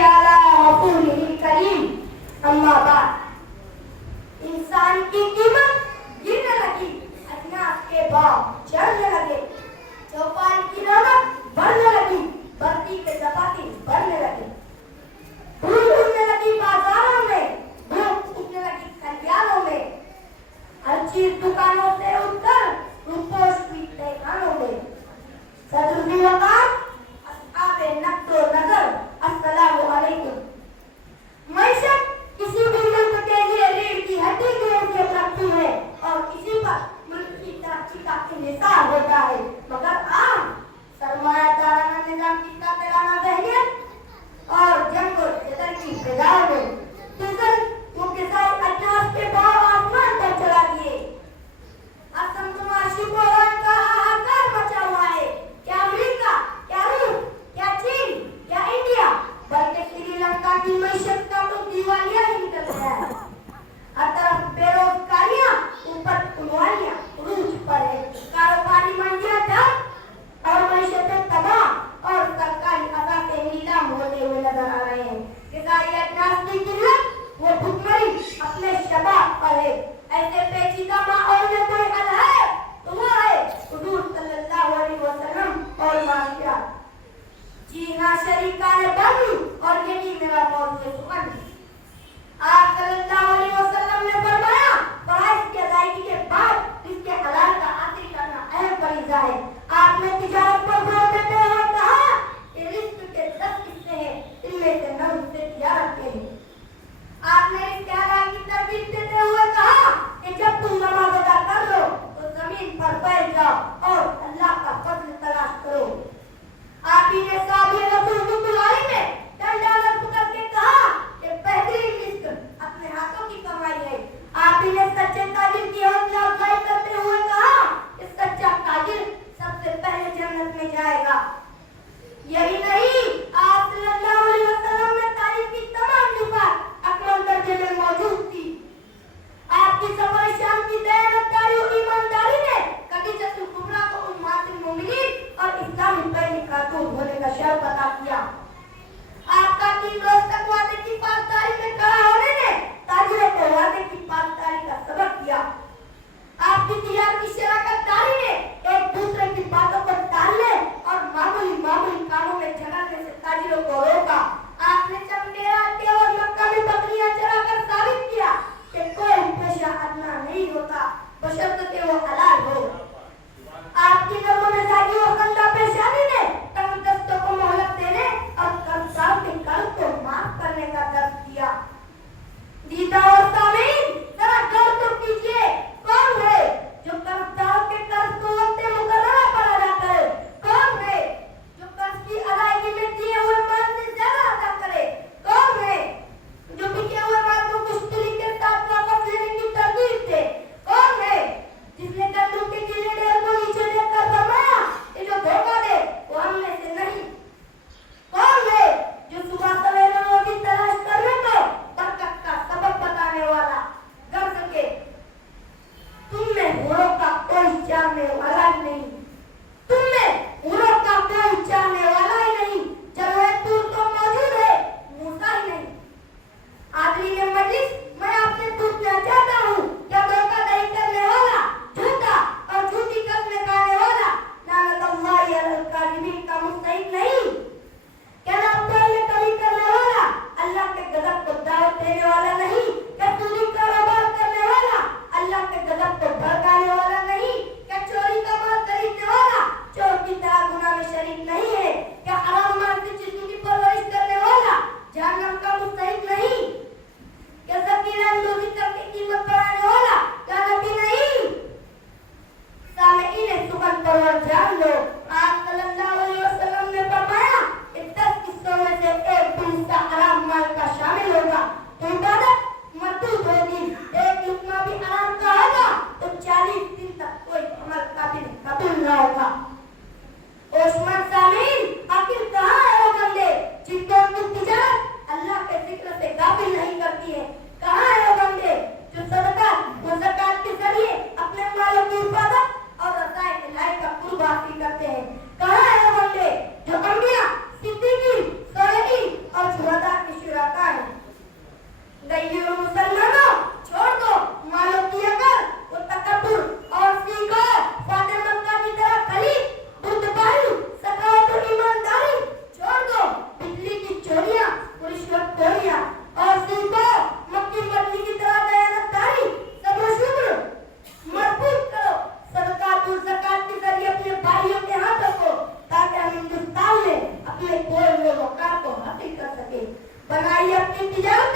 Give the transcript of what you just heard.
على رسوله الكريم اما بعد انسان کی قیمت گرنے لگی اجناس کے بھاؤ چڑھنے لگے چوپال کی رونق بڑھنے لگی بستی کے دفاتر بڑھنے لگے بھوک اٹھنے لگی بازاروں میں بھوک اٹھنے لگی کھلیانوں میں ہر چیز دکانوں سے اٹھ کر روپوش کی تہخانوں میں صدر بھی وقار اصحاب نقد و نظر السلام علیکم معیشت کسی بھی ملک کے لیے ریڑھ کی ہڈی کی حیثیت رکھتی ہے اور کسی پر ملک کی ترقی کا انحصار ہوتا ہے مگر عام سرمایہ دارانہ نظام کی قاتلانہ ذہنیت بنائی اپنی تجارت